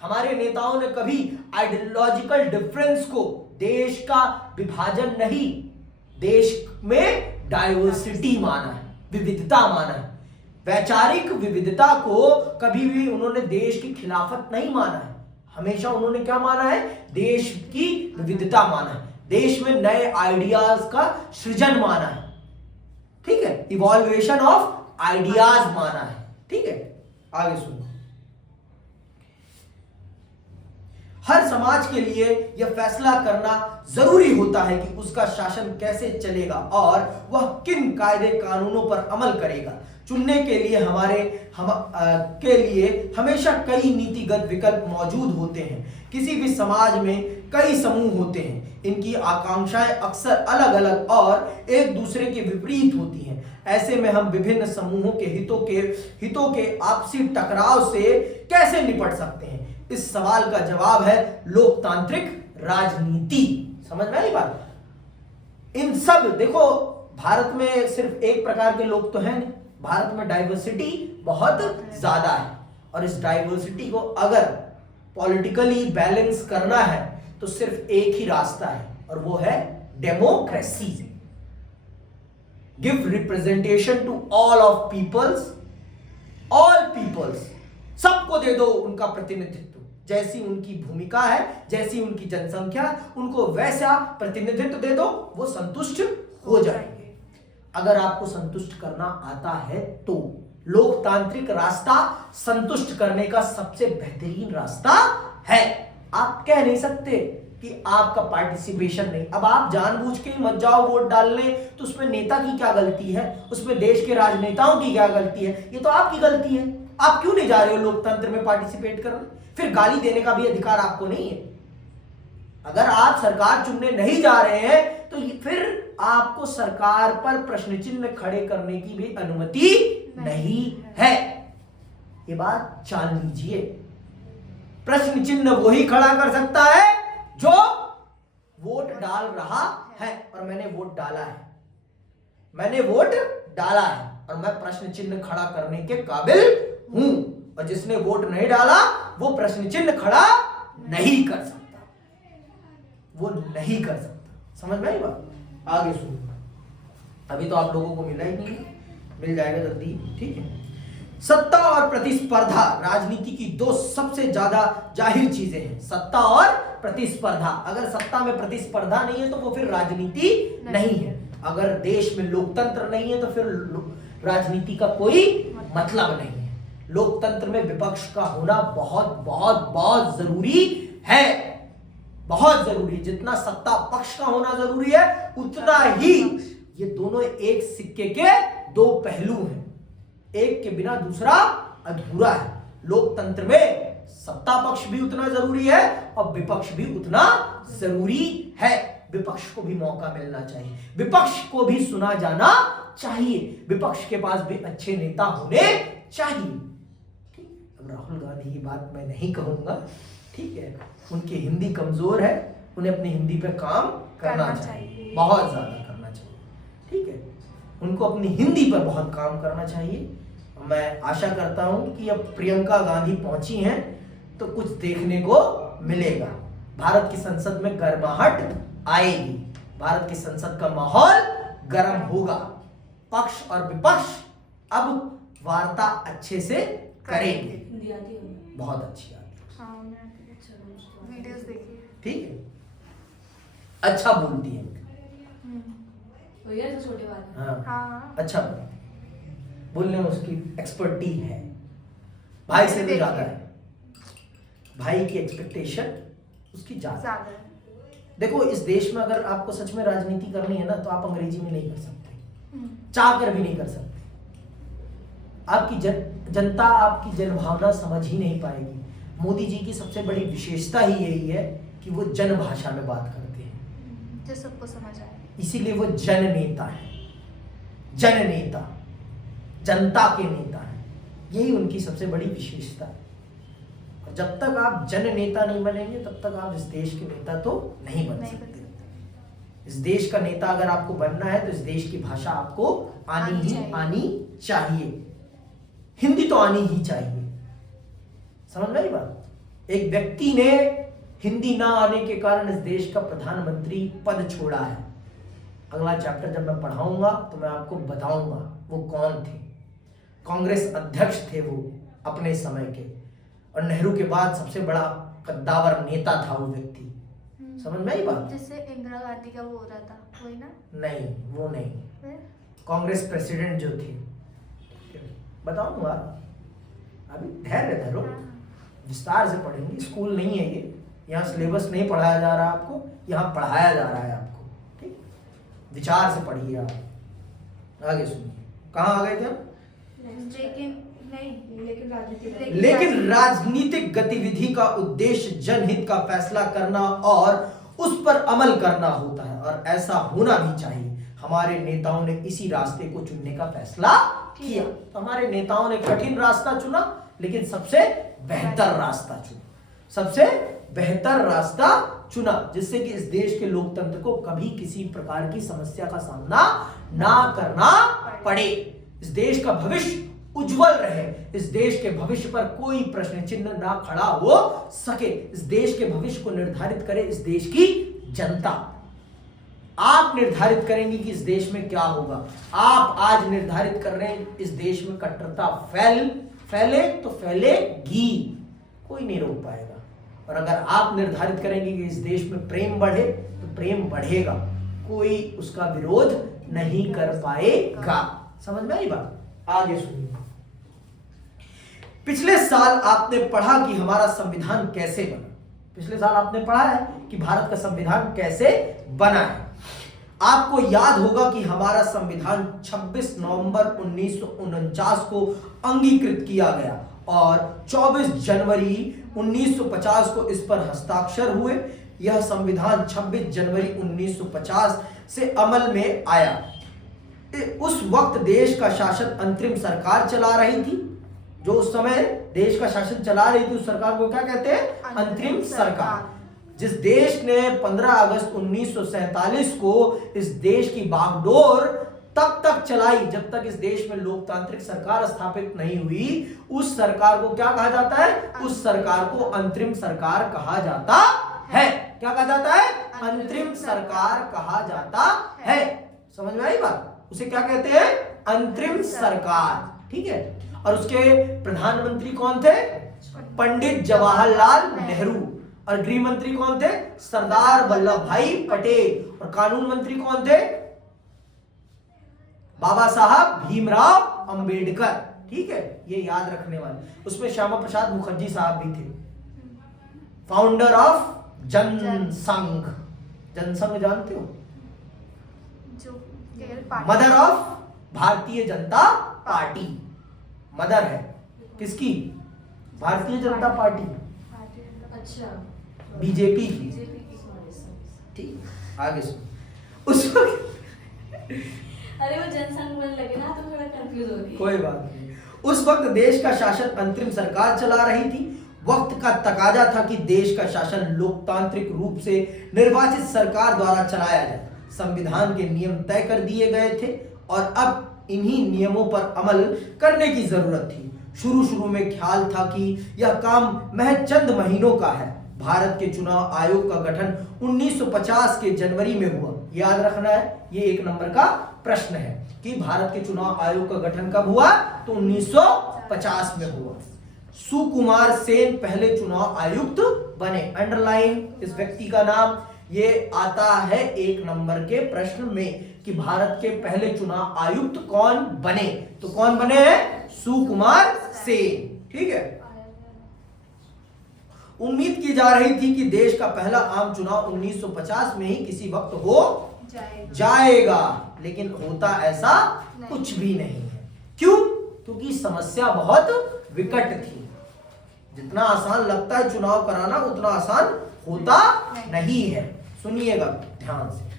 हमारे नेताओं ने कभी आइडियोलॉजिकल डिफरेंस को देश का विभाजन नहीं, देश में डाइवर्सिटी माना है, विविधता माना है। वैचारिक विविधता को कभी भी उन्होंने देश की खिलाफत नहीं माना है। हमेशा उन्होंने क्या माना है? देश की विविधता माना है, देश में नए आइडियाज का सृजन माना है। ठीक है, इवॉल्वेशन ऑफ आइडियाज माना है। ठीक है, आगे सुनो। हर समाज के लिए यह फैसला करना जरूरी होता है कि उसका शासन कैसे चलेगा और वह किन कायदे कानूनों पर अमल करेगा। चुनने के लिए के लिए हमेशा कई नीतिगत विकल्प मौजूद होते हैं। किसी भी समाज में कई समूह होते हैं, इनकी आकांक्षाएं अक्सर अलग अलग और एक दूसरे के विपरीत होती हैं। ऐसे में हम विभिन्न समूहों के हितों के आपसी टकराव से कैसे निपट सकते हैं? इस सवाल का जवाब है लोकतांत्रिक राजनीति। समझ में आई बात? इन सब देखो, भारत में सिर्फ एक प्रकार के लोग तो हैं नहीं, भारत में डाइवर्सिटी बहुत ज्यादा है और इस डाइवर्सिटी को अगर पॉलिटिकली बैलेंस करना है तो सिर्फ एक ही रास्ता है और वो है democracy. Give representation to all peoples, सबको दे दो उनका प्रतिनिधित्व। जैसी उनकी भूमिका है, जैसी उनकी जनसंख्या, उनको वैसा प्रतिनिधित्व दे दो, वो संतुष्ट हो जाएंगे। अगर आपको संतुष्ट करना आता है तो लोकतांत्रिक रास्ता संतुष्ट करने का सबसे बेहतरीन रास्ता है। आप कह नहीं सकते कि आपका पार्टिसिपेशन नहीं। अब आप जानबूझ के मत जाओ वोट डालने, तो उसमें नेता की क्या गलती है, उसमें देश के राजनेताओं की क्या गलती है? ये तो आपकी गलती है। आप क्यों नहीं जा रहे हो लोकतंत्र में पार्टिसिपेट करने? फिर गाली देने का भी अधिकार आपको नहीं है। अगर आप सरकार चुनने नहीं जा रहे हैं तो फिर आपको सरकार पर प्रश्न चिन्ह खड़े करने की भी अनुमति नहीं है। ये बात जान लीजिए। प्रश्न चिन्ह वही खड़ा कर सकता है जो वोट डाल रहा है, और मैंने वोट डाला है, मैंने वोट डाला है और मैं प्रश्न चिन्ह खड़ा करने के काबिल हूं। और जिसने वोट नहीं डाला वो प्रश्न चिन्ह खड़ा नहीं कर सकता, वो नहीं कर सकता। समझ में आई बात? आगे सुनो, अभी तो आप लोगों को मिला ही नहीं, मिल जाएगा जल्दी। ठीक है, सत्ता और प्रतिस्पर्धा राजनीति की दो सबसे ज्यादा जाहिर चीजें हैं। सत्ता और प्रतिस्पर्धा। अगर सत्ता में प्रतिस्पर्धा नहीं है तो वो फिर राजनीति नहीं है। अगर देश में लोकतंत्र नहीं है तो फिर राजनीति का कोई मतलब नहीं है। लोकतंत्र में विपक्ष का होना बहुत बहुत बहुत जरूरी है, बहुत जरूरी। जितना सत्ता पक्ष का होना जरूरी है उतना ही ये दोनों एक सिक्के के दो पहलू हैं, एक के बिना दूसरा अधूरा है। लोकतंत्र में सत्ता पक्ष भी उतना जरूरी है और विपक्ष भी उतना जरूरी है। विपक्ष को भी मौका मिलना चाहिए, विपक्ष को भी सुना जाना चाहिए, विपक्ष के पास भी अच्छे नेता होने चाहिए। अब राहुल गांधी की बात मैं नहीं कहूंगा, ठीक है, उनकी हिंदी कमजोर है, उन्हें अपनी हिंदी पे काम करना चाहिए, बहुत ज्यादा करना चाहिए। ठीक है, उनको अपनी हिंदी पर बहुत काम करना चाहिए। मैं आशा करता हूं कि अब प्रियंका गांधी पहुंची हैं तो कुछ देखने को मिलेगा। भारत की संसद में गर्माहट आएगी, भारत की संसद का माहौल गर्म होगा। पक्ष और विपक्ष अब वार्ता अच्छे से करेंगे। बहुत अच्छी वीडियोस देखिए। ठीक है, अच्छा बोलती है। छोटे वाले। हाँ, अच्छा बोलने में उसकी एक्सपर्टी है, भाई से भी ज्यादा है। भाई की एक्सपेक्टेशन उसकी ज्यादा है। देखो, इस देश में अगर आपको सच में राजनीति करनी है ना तो आप अंग्रेजी में नहीं कर सकते, चाह कर भी नहीं कर सकते। आपकी जनता आपकी जनभावना समझ ही नहीं पाएगी। मोदी जी की सबसे बड़ी विशेषता ही यही है कि वो जन भाषा में बात करते हैं, जो सबको समझ आए। इसीलिए वो जननेता है, जननेता, जनता के नेता है। यही उनकी सबसे बड़ी विशेषता है। और जब तक आप जननेता नहीं बनेंगे तब तक आप इस देश के नेता तो नहीं बन सकते। इस देश का नेता अगर आपको बनना है तो इस देश की भाषा आपको आनी चाहिए। हिंदी तो आनी ही चाहिए। समझ में आई बात? एक व्यक्ति ने हिंदी ना आने के कारण इस देश का प्रधानमंत्री पद छोड़ा है। अगला चैप्टर जब मैं पढ़ाऊंगा तो मैं आपको बताऊंगा वो कौन थे। कांग्रेस अध्यक्ष थे वो अपने समय के, और नेहरू के बाद सबसे बड़ा कद्दावर नेता था वो व्यक्ति। समझ में आई बात? जिससे इंदिरा गांधी का वो हो रहा था, वही ना? नहीं, वो नहीं, कांग्रेस प्रेसिडेंट जो थे बताऊंगा, अभी धैर्य धरो, विस्तार से पढ़ेंगे। स्कूल नहीं है ये, यहाँ सिलेबस नहीं पढ़ाया जा रहा आपको, यहाँ पढ़ाया जा रहा है आपको। ठीक, विचार से पढ़िए आप। आगे सुनिए, कहाँ आ गए थे हम? लेकिन राजनीतिक गतिविधि का उद्देश्य जनहित का फैसला करना और उस पर अमल करना होता है, और ऐसा होना भी चाहिए। हमारे नेताओं ने इसी रास्ते को चुनने का फैसला किया। तो हमारे नेताओं ने कठिन रास्ता चुना, लेकिन सबसे बेहतर रास्ता चुना, सबसे बेहतर रास्ता चुना, जिससे कि इस देश के लोकतंत्र को कभी किसी प्रकार की समस्या का सामना ना करना पड़े, इस देश का भविष्य उज्जवल रहे, इस देश के भविष्य पर कोई प्रश्न चिन्ह ना खड़ा हो सके। इस देश के भविष्य को निर्धारित करे इस देश की जनता। आप निर्धारित करेंगे कि इस देश में क्या होगा। आप आज निर्धारित कर रहे हैं इस देश में कट्टरता फैले तो फैलेगी, कोई नहीं रोक पाएगा। और अगर आप निर्धारित करेंगे कि इस देश में प्रेम बढ़े तो प्रेम बढ़ेगा, कोई उसका विरोध नहीं कर पाएगा। समझ में आई बात? आगे सुनिए। पिछले साल आपने पढ़ा कि हमारा संविधान कैसे बना। पिछले साल आपने पढ़ा है कि भारत का संविधान कैसे बना है। आपको याद होगा कि हमारा संविधान 26 नवंबर 1949 को अंगीकृत किया गया और 24 जनवरी 1950 को इस पर हस्ताक्षर हुए। यह संविधान 26 जनवरी 1950 से अमल में आया। उस वक्त देश का शासन अंतरिम सरकार चला रही थी। जो उस समय देश का शासन चला रही थी उस सरकार को क्या कहते हैं? अंतरिम सरकार। जिस देश ने 15 अगस्त 1947 को इस देश की बागडोर तब तक चलाई जब तक इस देश में लोकतांत्रिक सरकार स्थापित नहीं हुई, उस सरकार को क्या कहा जाता है? उस सरकार को अंतरिम सरकार कहा जाता है। क्या कहा जाता है? अंतरिम सरकार कहा जाता है। समझ में आई बात? उसे क्या कहते हैं? अंतरिम सरकार। ठीक है। और उसके प्रधानमंत्री कौन थे? पंडित जवाहरलाल नेहरू। और गृह मंत्री कौन थे? सरदार वल्लभ भाई पटेल। और कानून मंत्री कौन थे? बाबा साहब भीमराव अंबेडकर। ठीक है, ये याद रखने वाले। उसमें श्यामा प्रसाद मुखर्जी साहब भी थे, फाउंडर ऑफ जनसंघ। जनसंघ जानते हो? Mother of Bharatiya Janata party. Mother है किसकी? भारतीय जनता पार्टी, अच्छा, बीजेपी की। ठीक, आगे सुनो। उस वक्त अरे वो जनसंघ बोलने लगे ना तो थोड़ा कंफ्यूज हो गई। कोई बात नहीं। उस वक्त देश का शासन अंतरिम सरकार चला रही थी। वक्त का तकाजा था कि देश का शासन लोकतांत्रिक रूप से निर्वाचित सरकार द्वारा चलाया जाए। संविधान के नियम तय कर दिए गए थे और अब इन्हीं नियमों पर अमल करने की जरूरत थी। शुरू में ख्याल था कि यह काम महज चंद महीनों का है। भारत के चुनाव आयोग का गठन 1950 के जनवरी में हुआ। याद रखना है, ये 1 नंबर का प्रश्न है कि भारत के चुनाव आयोग का गठन कब हुआ? तो 1950 में हुआ। सुकुमार सेन पहले चुनाव आयुक्त बने। अंडरलाइन इस व्यक्ति का नाम, ये आता है 1 नंबर के प्रश्न में कि भारत के पहले चुनाव आयुक्त कौन बने। तो कौन बने हैं? सुकुमार सेन। ठीक है। उम्मीद की जा रही थी कि देश का पहला आम चुनाव 1950 में ही किसी वक्त हो जाएगा, लेकिन होता ऐसा कुछ भी नहीं है। क्यों? क्योंकि समस्या बहुत विकट थी। जितना आसान लगता है चुनाव कराना, उतना आसान होता नहीं है। सुनिएगा ध्यान से।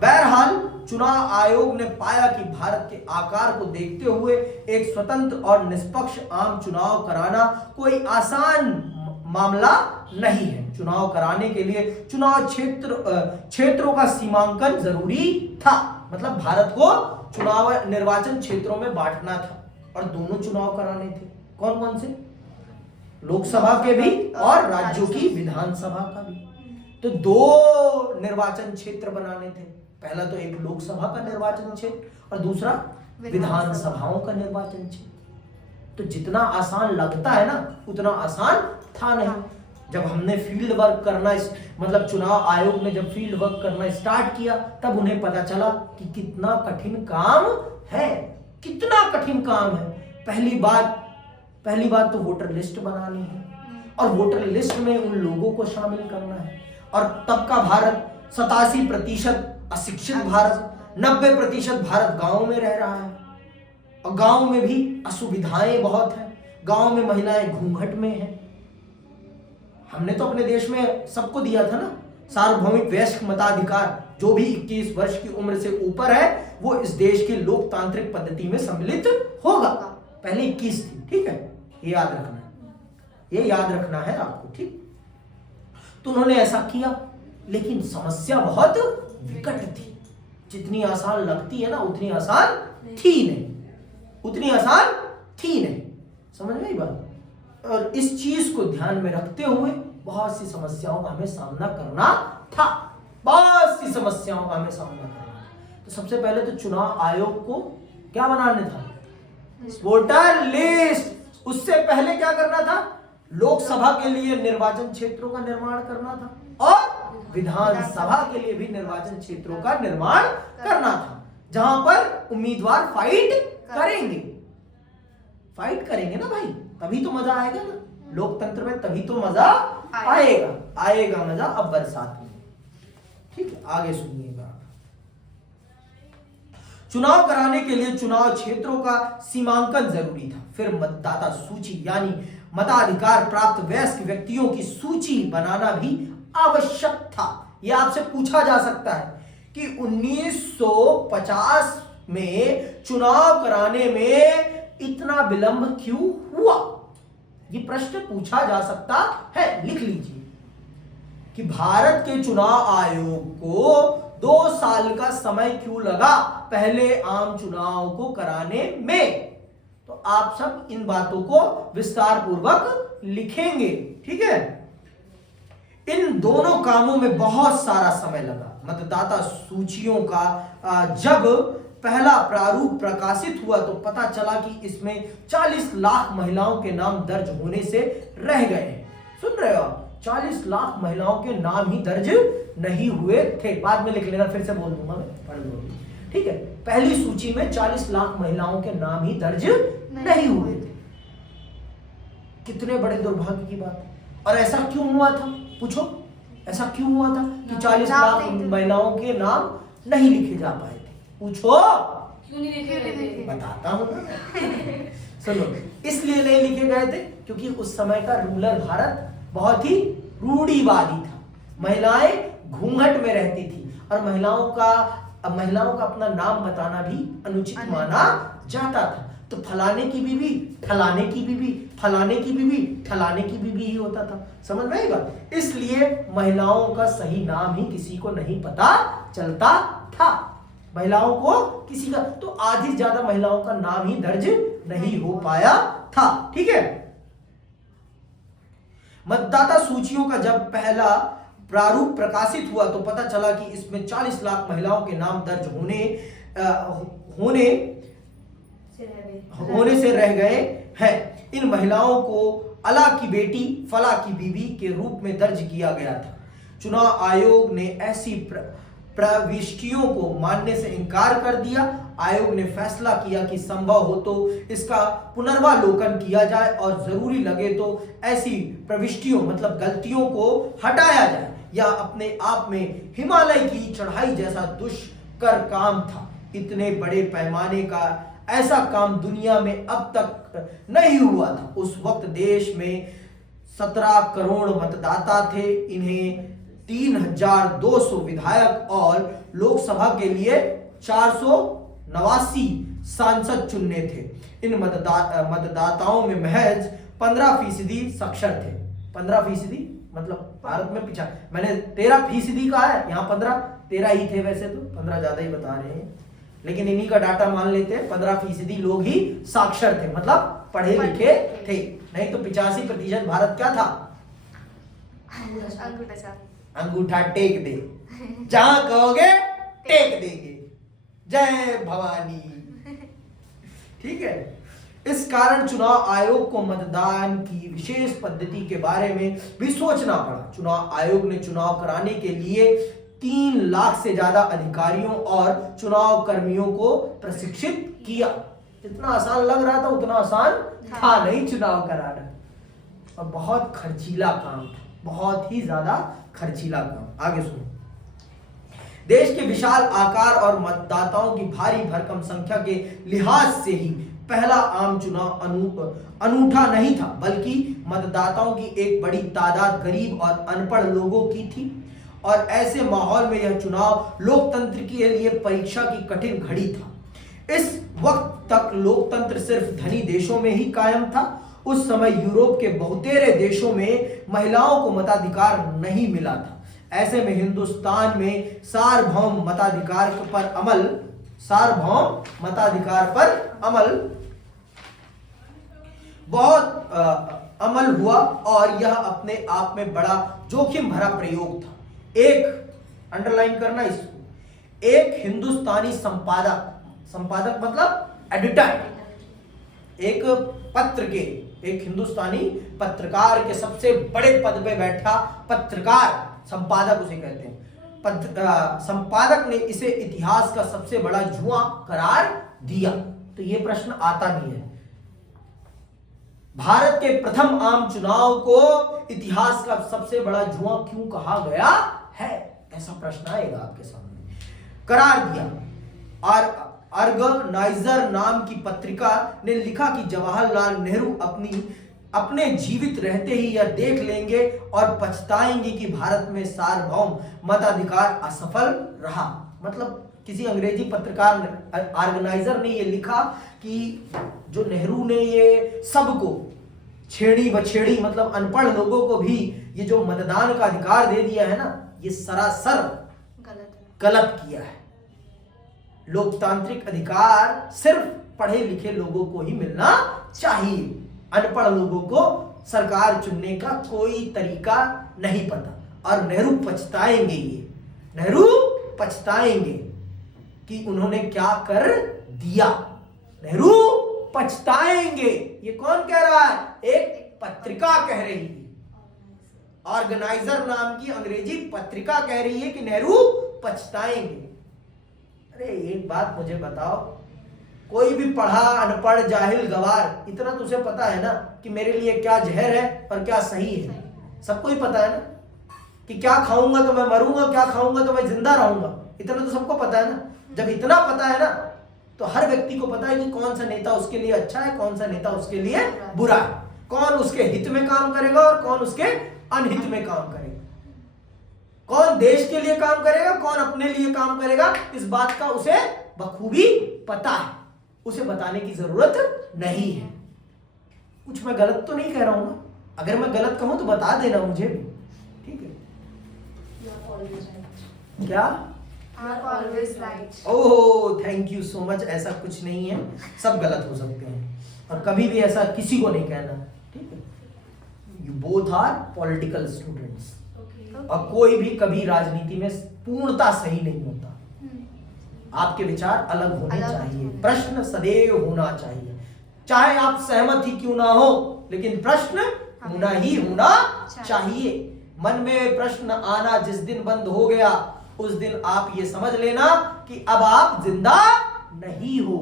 बहरहाल चुनाव आयोग ने पाया कि भारत के आकार को देखते हुए एक स्वतंत्र और निष्पक्ष आम चुनाव कराना कोई आसान मामला नहीं है। चुनाव कराने के लिए चुनाव क्षेत्रों का सीमांकन जरूरी था। मतलब भारत को चुनाव निर्वाचन क्षेत्रों में बांटना था और दोनों चुनाव कराने थे। कौन कौन से? लोकसभा के भी और राज्यों की विधानसभा का भी। तो 2 निर्वाचन क्षेत्र बनाने थे। पहला तो एक लोकसभा का निर्वाचन क्षेत्र और दूसरा विधानसभाओं का निर्वाचन क्षेत्र। तो जितना आसान लगता है ना, उतना आसान था नहीं। जब हमने फील्ड वर्क करना, मतलब चुनाव आयोग ने जब फील्ड वर्क करना स्टार्ट किया, तब उन्हें पता चला कि कितना कठिन काम है, कितना कठिन काम है। पहली बात तो वोटर लिस्ट बनानी है और वोटर लिस्ट में उन लोगों को शामिल करना है। और तब का भारत 87% अशिक्षित भारत, 90% भारत गांव में रह रहा है और गांव में भी असुविधाएं बहुत हैं। गांव में महिलाएं घूंघट में हैं। हमने तो अपने देश में सबको दिया था ना सार्वभौमिक वयस्क मताधिकार। जो भी 21 वर्ष की उम्र से ऊपर है वो इस देश की लोकतांत्रिक पद्धति में सम्मिलित होगा। पहले 21 थी, ठीक है, ये याद रखना है, ये याद रखना है आपको, ठीक। तो उन्होंने ऐसा किया, लेकिन समस्या बहुत विकट थी। जितनी आसान लगती है ना उतनी आसान थी नहीं, उतनी आसान थी नहीं। समझ में आई बात। और इस चीज को ध्यान में रखते हुए बहुत सी समस्याओं का हमें सामना करना था, बहुत सी समस्याओं का हमें सामना करना था। तो सबसे पहले तो चुनाव आयोग को क्या बनाने था, वोटर लिस्ट। उससे पहले क्या करना था, लोकसभा के लिए निर्वाचन क्षेत्रों का निर्माण करना था और विधानसभा के लिए भी निर्वाचन क्षेत्रों का निर्माण करना था, जहां पर उम्मीदवार फाइट करेंगे ना भाई, तभी तो मजा आएगा ना लोकतंत्र में, तभी तो मजा आएगा मजा। अब बरसात में, ठीक है, आगे सुनिएगा। चुनाव कराने के लिए चुनाव क्षेत्रों का सीमांकन जरूरी था। फिर मतदाता सूची यानी मताधिकार प्राप्त वयस्क व्यक्तियों की सूची बनाना भी आवश्यक था। यह आपसे पूछा जा सकता है कि 1950 में चुनाव कराने में इतना विलंब क्यों हुआ। यह प्रश्न पूछा जा सकता है, लिख लीजिए कि भारत के चुनाव आयोग को 2 साल का समय क्यों लगा पहले आम चुनाव को कराने में। तो आप सब इन बातों को विस्तार पूर्वक लिखेंगे, ठीक है। इन दोनों कामों में बहुत सारा समय लगा। मतदाता सूचियों का जब पहला प्रारूप प्रकाशित हुआ तो पता चला कि इसमें 40 लाख महिलाओं के नाम दर्ज होने से रह गए हैं। सुन रहे हो आप, 40 लाख महिलाओं के नाम ही दर्ज नहीं हुए थे। बाद में लिख लेना, फिर से बोल दूंगा मैं, पढ़ लो, ठीक है। पहली सूची में 40 लाख महिलाओं के नाम ही दर्ज नहीं हुए थे। कितने बड़े दुर्भाग्य की बात है। और ऐसा क्यों हुआ था, पूछो, ऐसा क्यों हुआ था कि 40 लाख महिलाओं के नाम नहीं लिखे जा पाए थे? पूछो, क्यों नहीं लिखे गए थे? बताता हूं ना। सुनो, इसलिए नहीं लिखे गए थे क्योंकि उस समय का रूरल भारत बहुत ही रूढ़िवादी था। महिलाएं घूंघट में रहती थी और महिलाओं का अपना नाम बताना भी अनुचित माना जाता था। तो फलाने की बीवी, फलाने की बीवी, फलाने की बीवी, फलाने की बीवी ही होता था। समझ में आएगा। इसलिए महिलाओं का सही नाम ही किसी को नहीं पता चलता था। महिलाओं को किसी का, तो आधी से ज्यादा महिलाओं का नाम ही दर्ज नहीं हो पाया था, ठीक है। मतदाता सूचियों का जब पहला प्रारूप प्रकाशित हुआ तो पता चला कि इसमें 40 लाख महिलाओं के नाम दर्ज होने से रह गए हैं। इन महिलाओं को अला की बेटी, फला की बीवी के रूप में दर्ज किया गया था। चुनाव आयोग ने ऐसी प्रविष्टियों को मानने से इनकार कर दिया। आयोग ने फैसला किया कि संभव हो तो इसका पुनर्वालोकन किया जाए और जरूरी लगे तो ऐसी प्रविष्टियों मतलब गलतियों को हटाया जाए, या अपने आप में हिमालय की चढ़ाई जैसा दुष्कर काम था। इतने बड़े पैमाने का ऐसा काम दुनिया में अब तक नहीं हुआ था। उस वक्त देश में 17 करोड़ मतदाता थे। इन्हें 3200 विधायक और लोकसभा के लिए 489 सांसद चुनने थे। इन मतदाताओं में महज 15% साक्षर थे। 15% मतलब भारत में पीछा, मैंने 13% कहा है, यहाँ 13 ही थे। वैसे तो 15 ज्यादा ही बता रहे हैं, लेकिन इन्हीं का डाटा मान लेते हैं। 15% लोग ही साक्षर थे, मतलब पढ़े लिखे थे। नहीं तो 85% भारत क्या था, अंगूठा टेक दे, जहां कहोगे टेक देंगे। जय भवानी, ठीक है। इस कारण चुनाव आयोग को मतदान की विशेष पद्धति के बारे में भी सोचना पड़ा। चुनाव आयोग ने चुनाव कराने के लिए 3 लाख से ज्यादा अधिकारियों और चुनाव कर्मियों को प्रशिक्षित किया। जितना आसान लग रहा था उतना आसान था नहीं चुनाव कराना, और बहुत खर्चीला काम था, बहुत ही ज्यादा खर्चीला काम। आगे सुनो। देश के विशाल आकार और मतदाताओं की भारी भरकम संख्या के लिहाज से ही पहला आम चुनाव अनूठा नहीं था, बल्कि मतदाताओं की एक बड़ी तादाद गरीब और अनपढ़ लोगों की थी, और ऐसे माहौल में यह चुनाव लोकतंत्र के लिए परीक्षा की कठिन घड़ी था। इस वक्त तक लोकतंत्र सिर्फ धनी देशों में ही कायम था। उस समय यूरोप के बहुतेरे देशों में महिलाओं को मताधिकार नहीं मिला था। ऐसे में हिंदुस्तान में सार्वभौम मताधिकार पर बहुत अमल हुआ, और यह अपने आप में बड़ा जोखिम भरा प्रयोग था। एक अंडरलाइन करना इसको, एक हिंदुस्तानी संपादक मतलब एडिटर, एक हिंदुस्तानी पत्रकार के सबसे बड़े पद पे बैठा पत्रकार, संपादक उसे कहते हैं, संपादक ने इसे इतिहास का सबसे बड़ा जुआ करार दिया। तो यह प्रश्न आता भी है, भारत के प्रथम आम चुनाव को इतिहास का सबसे बड़ा जुआ क्यों कहा गया है, ऐसा प्रश्न आएगा आपके सामने। करार दिया। और ऑर्गेनाइजर नाम की पत्रिका ने लिखा कि जवाहरलाल नेहरू अपने जीवित रहते ही यह देख लेंगे और पछताएंगे कि भारत में सार्वभौम मताधिकार असफल रहा। मतलब किसी अंग्रेजी पत्रकार ऑर्गेनाइजर ने यह लिखा कि जो नेहरू ने ये सबको छेड़ी बछेड़ी, मतलब अनपढ़ लोगों को भी ये जो मतदान का अधिकार दे दिया है ना, ये सरासर गलत किया है। लोकतांत्रिक अधिकार सिर्फ पढ़े लिखे लोगों को ही मिलना चाहिए, अनपढ़ लोगों को सरकार चुनने का कोई तरीका नहीं पता। और नेहरू पछताएंगे कि उन्होंने क्या कर दिया। नेहरू पछताएंगे, ये कौन कह रहा है? एक पत्रिका कह रही है, ऑर्गेनाइजर नाम की अंग्रेजी पत्रिका कह रही है कि नेहरू पछताएंगे। अरे एक बात मुझे बताओ, कोई भी पढ़ा अनपढ़ जाहिल गवार, इतना तुझे पता है ना कि मेरे लिए क्या जहर है और क्या सही है, सबको ही पता है ना कि क्या खाऊंगा तो मैं मरूंगा, क्या खाऊंगा तो मैं जिंदा रहूंगा, इतना तो सबको पता है ना। जब इतना पता है ना तो हर व्यक्ति को पता है कि कौन सा नेता उसके लिए अच्छा है, कौन सा नेता उसके लिए बुरा है, कौन उसके हित में काम करेगा और कौन उसके अनहित में काम करेगा, कौन देश के लिए काम करेगा, कौन अपने लिए काम करेगा। इस बात का उसे बखूबी पता है, उसे बताने की जरूरत नहीं है। कुछ मैं गलत तो नहीं कह रहा हूं ना, अगर मैं गलत कहूं तो बता देना मुझे भी, ठीक है? क्या? Oh thank you so much. ऐसा कुछ नहीं है, सब गलत हो सकते हैं और कभी भी ऐसा किसी को नहीं कहना, ठीक है? You both are political students, और कोई भी कभी राजनीति में पूर्णता सही नहीं होता। आपके विचार अलग होने चाहिए, प्रश्न सदैव होना चाहिए, चाहे आप सहमत ही क्यों ना हो, लेकिन प्रश्न होना ही होना चाहिए। मन में प्रश्न आना जिस दिन बंद हो गया, उस दिन आप ये समझ लेना कि अब आप जिंदा नहीं हो।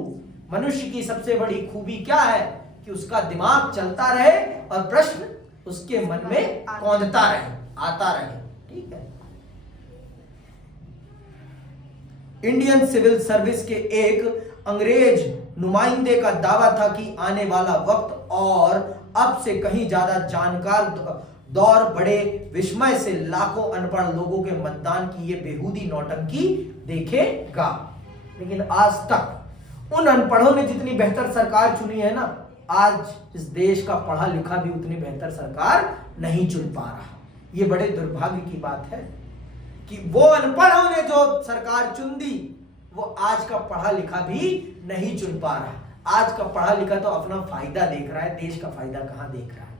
मनुष्य की सबसे बड़ी खूबी क्या है कि उसका दिमाग चलता रहे और प्रश्न उसके मन में कौंधता रहे, आता रहे, ठीक है? इंडियन सिविल सर्विस के एक अंग्रेज नुमाइंदे का दावा था कि आने वाला वक्त और अब से कहीं ज्यादा जानकार दौर बड़े विस्मय से लाखों अनपढ़ लोगों के मतदान की ये बेहूदी नौटंकी देखेगा। लेकिन आज तक उन अनपढ़ों ने जितनी बेहतर सरकार चुनी है ना, आज इस देश का पढ़ा लिखा भी उतनी बेहतर सरकार नहीं चुन पा रहा। ये बड़े दुर्भाग्य की बात है कि वो अनपढ़ों ने जो सरकार चुन दी, वो आज का पढ़ा लिखा भी नहीं चुन पा रहा। आज का पढ़ा लिखा तो अपना फायदा देख रहा है, देश का फायदा कहां देख रहा है?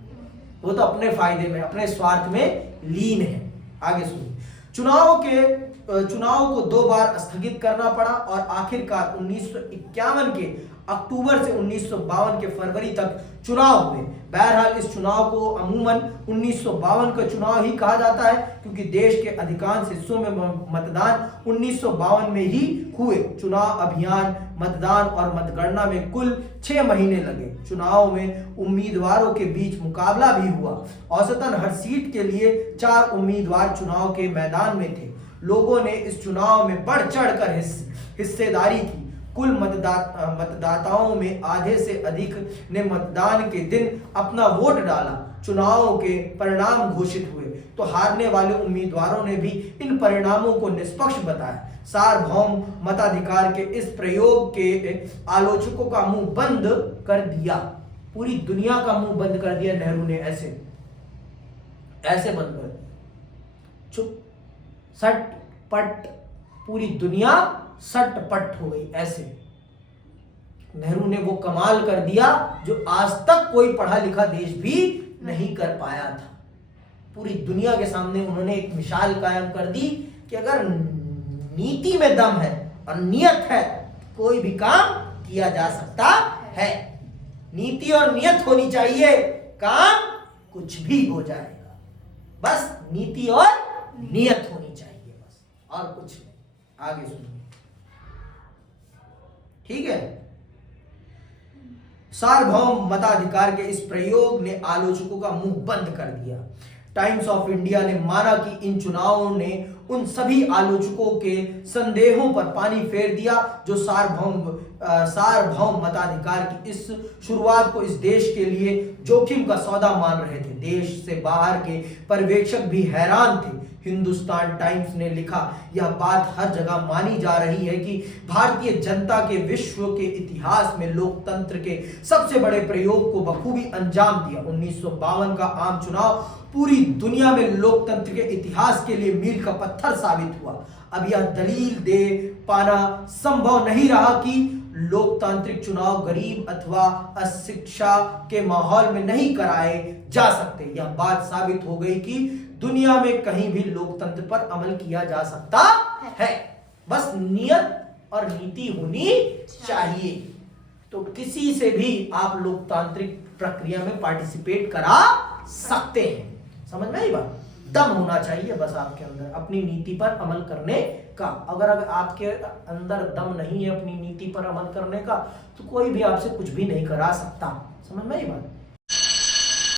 वो तो अपने फायदे में, अपने स्वार्थ में लीन है। आगे सुनिए। चुनाव के चुनाव को 2 बार स्थगित करना पड़ा और आखिरकार 1951 के अक्टूबर से 1952 के फरवरी तक चुनाव हुए। बहरहाल इस चुनाव को अमूमन 1952 का चुनाव ही कहा जाता है क्योंकि देश के अधिकांश हिस्सों में मतदान 1952 में ही हुए। चुनाव अभियान, मतदान और मतगणना में कुल 6 महीने लगे। चुनाव में उम्मीदवारों के बीच मुकाबला भी हुआ। औसतन हर सीट के लिए 4 उम्मीदवार चुनाव के मैदान में थे। लोगों ने इस चुनाव में बढ़ चढ़कर हिस्सेदारी की। कुल मतदाताओं में आधे से अधिक ने मतदान के दिन अपना वोट डाला। चुनावों के परिणाम घोषित हुए तो हारने वाले उम्मीदवारों ने भी इन परिणामों को निष्पक्ष बताया। सार्वभौम मताधिकार के इस प्रयोग के आलोचकों का मुंह बंद कर दिया। पूरी दुनिया का मुंह बंद कर दिया नेहरू ने। ऐसे बंद कर, चुप, सट पट, पूरी दुनिया सटपट हो गई। ऐसे नेहरू ने वो कमाल कर दिया जो आज तक कोई पढ़ा लिखा देश भी नहीं कर पाया था। पूरी दुनिया के सामने उन्होंने एक मिसाल कायम कर दी कि अगर नीति में दम है और नियत है, कोई भी काम किया जा सकता है। नीति और नियत होनी चाहिए, काम कुछ भी हो जाएगा। बस नीति और नियत होनी चाहिए, बस, और कुछ नहीं। आगे सुनिए, ठीक है। सार्वभौम मताधिकार के इस प्रयोग ने आलोचकों का मुंह बंद कर दिया। टाइम्स ऑफ इंडिया ने माना कि इन चुनावों ने उन सभी आलोचकों के संदेहों पर पानी फेर दिया जो सार्वभौम मताधिकार की इस शुरुआत को इस देश के लिए जोखिम का सौदा मान रहे थे। देश से बाहर के पर्यवेक्षक भी हैरान थे। हिंदुस्तान टाइम्स ने लिखा, यह बात हर जगह मानी जा रही है कि भारतीय जनता के विश्व के इतिहास में लोकतंत्र के सबसे बड़े प्रयोग को बखूबी अंजाम दिया। 1952 का आम चुनाव पूरी दुनिया में लोकतंत्र के इतिहास के लिए मील का पत्थर साबित हुआ। अब यह दलील दे पाना संभव नहीं रहा कि लोकतांत्रिक चुनाव गरीब अथवा अशिक्षा के माहौल में नहीं कराए जा सकते। यह बात साबित हो गई कि दुनिया में कहीं भी लोकतंत्र पर अमल किया जा सकता है। बस नियत और नीति होनी चाहिए। तो किसी से भी आप लोकतांत्रिक प्रक्रिया में पार्टिसिपेट करा सकते हैं। समझ में आई बात? दम होना चाहिए बस आपके अंदर अपनी नीति पर अमल करने का। अगर आपके अंदर दम नहीं है अपनी नीति पर अमल करने का, तो कोई भी आपसे कुछ भी नहीं करा सकता। समझ में आई बात?